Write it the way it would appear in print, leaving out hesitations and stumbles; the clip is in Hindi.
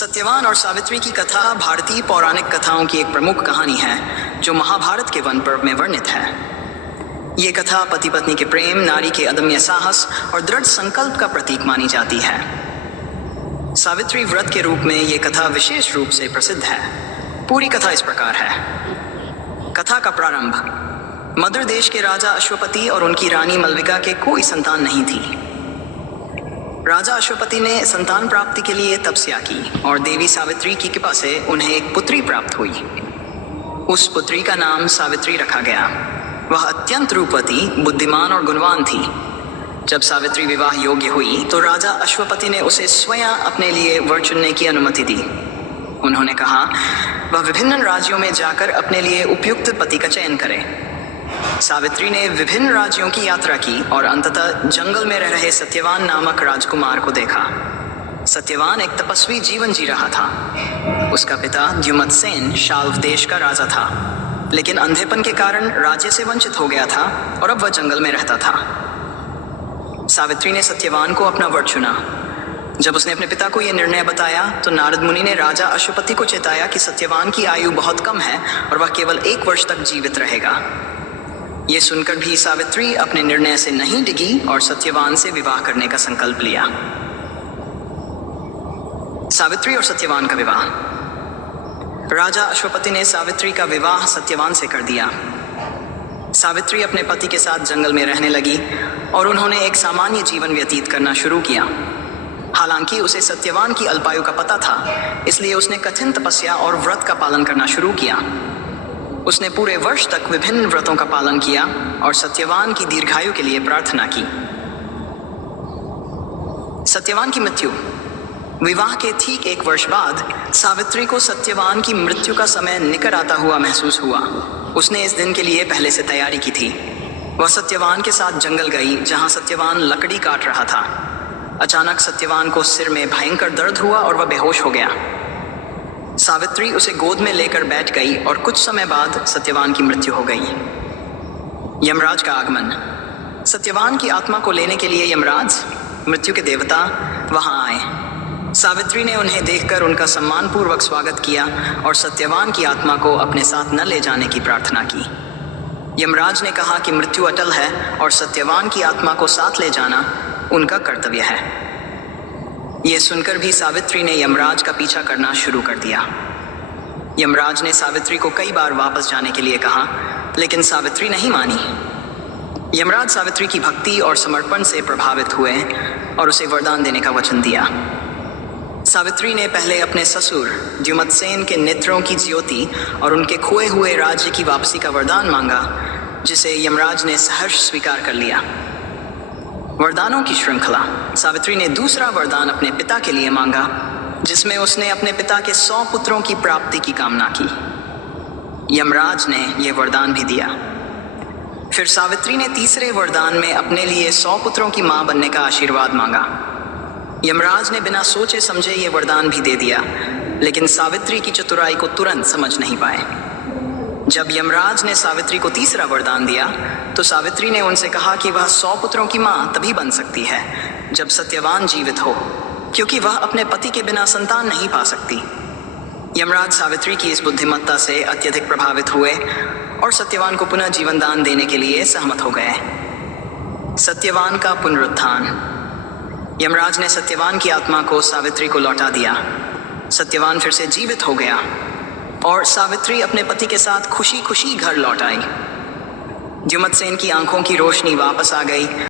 सत्यवान और सावित्री की कथा भारतीय पौराणिक कथाओं की एक प्रमुख कहानी है जो महाभारत के वन पर्व में वर्णित है। ये कथा पति पत्नी के प्रेम, नारी के अदम्य साहस और दृढ़ संकल्प का प्रतीक मानी जाती है। सावित्री व्रत के रूप में ये कथा विशेष रूप से प्रसिद्ध है। पूरी कथा इस प्रकार है। कथा का प्रारंभ। मद्र देश के राजा अश्वपति और उनकी रानी मलविका के कोई संतान नहीं थी। राजा अश्वपति ने संतान प्राप्ति के लिए तपस्या की और देवी सावित्री की कृपा से उन्हें एक पुत्री प्राप्त हुई। उस पुत्री का नाम सावित्री रखा गया। वह अत्यंत रूपवती, बुद्धिमान और गुणवान थी। जब सावित्री विवाह योग्य हुई तो राजा अश्वपति ने उसे स्वयं अपने लिए वर चुनने की अनुमति दी। उन्होंने कहा वह विभिन्न राज्यों में जाकर अपने लिए उपयुक्त पति का चयन करे। सावित्री ने विभिन्न राज्यों की यात्रा की और अंततः जंगल में रह रहे सत्यवान नामक राजकुमार को देखा। सत्यवान एक तपस्वी जीवन जी रहा था। उसका पिता द्युमत्सेन शाल्व देश का राजा था, लेकिन अंधेपन के कारण राज्य से वंचित हो गया था और अब वह जंगल में रहता था। सावित्री ने सत्यवान को अपना वर चुना। जब उसने अपने पिता को यह निर्णय बताया तो नारद मुनि ने राजा अश्वपति को चेताया कि सत्यवान की आयु बहुत कम है और वह केवल 1 वर्ष तक जीवित रहेगा। ये सुनकर भी सावित्री अपने निर्णय से नहीं डिगी और सत्यवान से विवाह करने का संकल्प लिया। सावित्री और सत्यवान का विवाह। राजा अश्वपति ने सावित्री का विवाह सत्यवान से कर दिया। सावित्री अपने पति के साथ जंगल में रहने लगी और उन्होंने एक सामान्य जीवन व्यतीत करना शुरू किया। हालांकि उसे सत्यवान की अल्पायु का पता था, इसलिए उसने कठिन तपस्या और व्रत का पालन करना शुरू किया। उसने पूरे वर्ष तक विभिन्न व्रतों का पालन किया और सत्यवान की दीर्घायु के लिए प्रार्थना की। सत्यवान की मृत्यु। विवाह के ठीक 1 वर्ष बाद सावित्री को सत्यवान की मृत्यु का समय निकट आता हुआ महसूस हुआ। उसने इस दिन के लिए पहले से तैयारी की थी। वह सत्यवान के साथ जंगल गई जहां सत्यवान लकड़ी काट रहा था। अचानक सत्यवान को सिर में भयंकर दर्द हुआ और वह बेहोश हो गया। सावित्री उसे गोद में लेकर बैठ गई और कुछ समय बाद सत्यवान की मृत्यु हो गई। यमराज का आगमन। सत्यवान की आत्मा को लेने के लिए यमराज, मृत्यु के देवता, वहां आए। सावित्री ने उन्हें देखकर उनका सम्मानपूर्वक स्वागत किया और सत्यवान की आत्मा को अपने साथ न ले जाने की प्रार्थना की। यमराज ने कहा कि मृत्यु अटल है और सत्यवान की आत्मा को साथ ले जाना उनका कर्तव्य है। यह सुनकर भी सावित्री ने यमराज का पीछा करना शुरू कर दिया। यमराज ने सावित्री को कई बार वापस जाने के लिए कहा, लेकिन सावित्री नहीं मानी। यमराज सावित्री की भक्ति और समर्पण से प्रभावित हुए और उसे वरदान देने का वचन दिया। सावित्री ने पहले अपने ससुर द्युमत्सेन के नेत्रों की ज्योति और उनके खोए हुए राज्य की वापसी का वरदान मांगा, जिसे यमराज ने सहर्ष स्वीकार कर लिया। वरदानों की श्रृंखला। सावित्री ने दूसरा वरदान अपने पिता के लिए मांगा, जिसमें उसने अपने पिता के 100 पुत्रों की प्राप्ति की कामना की। यमराज ने यह वरदान भी दिया। फिर सावित्री ने तीसरे वरदान में अपने लिए 100 पुत्रों की मां बनने का आशीर्वाद मांगा। यमराज ने बिना सोचे समझे ये वरदान भी दे दिया, लेकिन सावित्री की चतुराई को तुरंत समझ नहीं पाए। जब यमराज ने सावित्री को तीसरा वरदान दिया तो सावित्री ने उनसे कहा कि वह 100 पुत्रों की मां तभी बन सकती है जब सत्यवान जीवित हो, क्योंकि वह अपने पति के बिना संतान नहीं पा सकती। यमराज सावित्री की इस बुद्धिमत्ता से अत्यधिक प्रभावित हुए और सत्यवान को पुनः जीवन दान देने के लिए सहमत हो गए। सत्यवान का पुनरुत्थान। यमराज ने सत्यवान की आत्मा को सावित्री को लौटा दिया। सत्यवान फिर से जीवित हो गया और सावित्री अपने पति के साथ खुशी खुशी घर लौट आई। द्युमत्सेन की आंखों की रोशनी वापस आ गई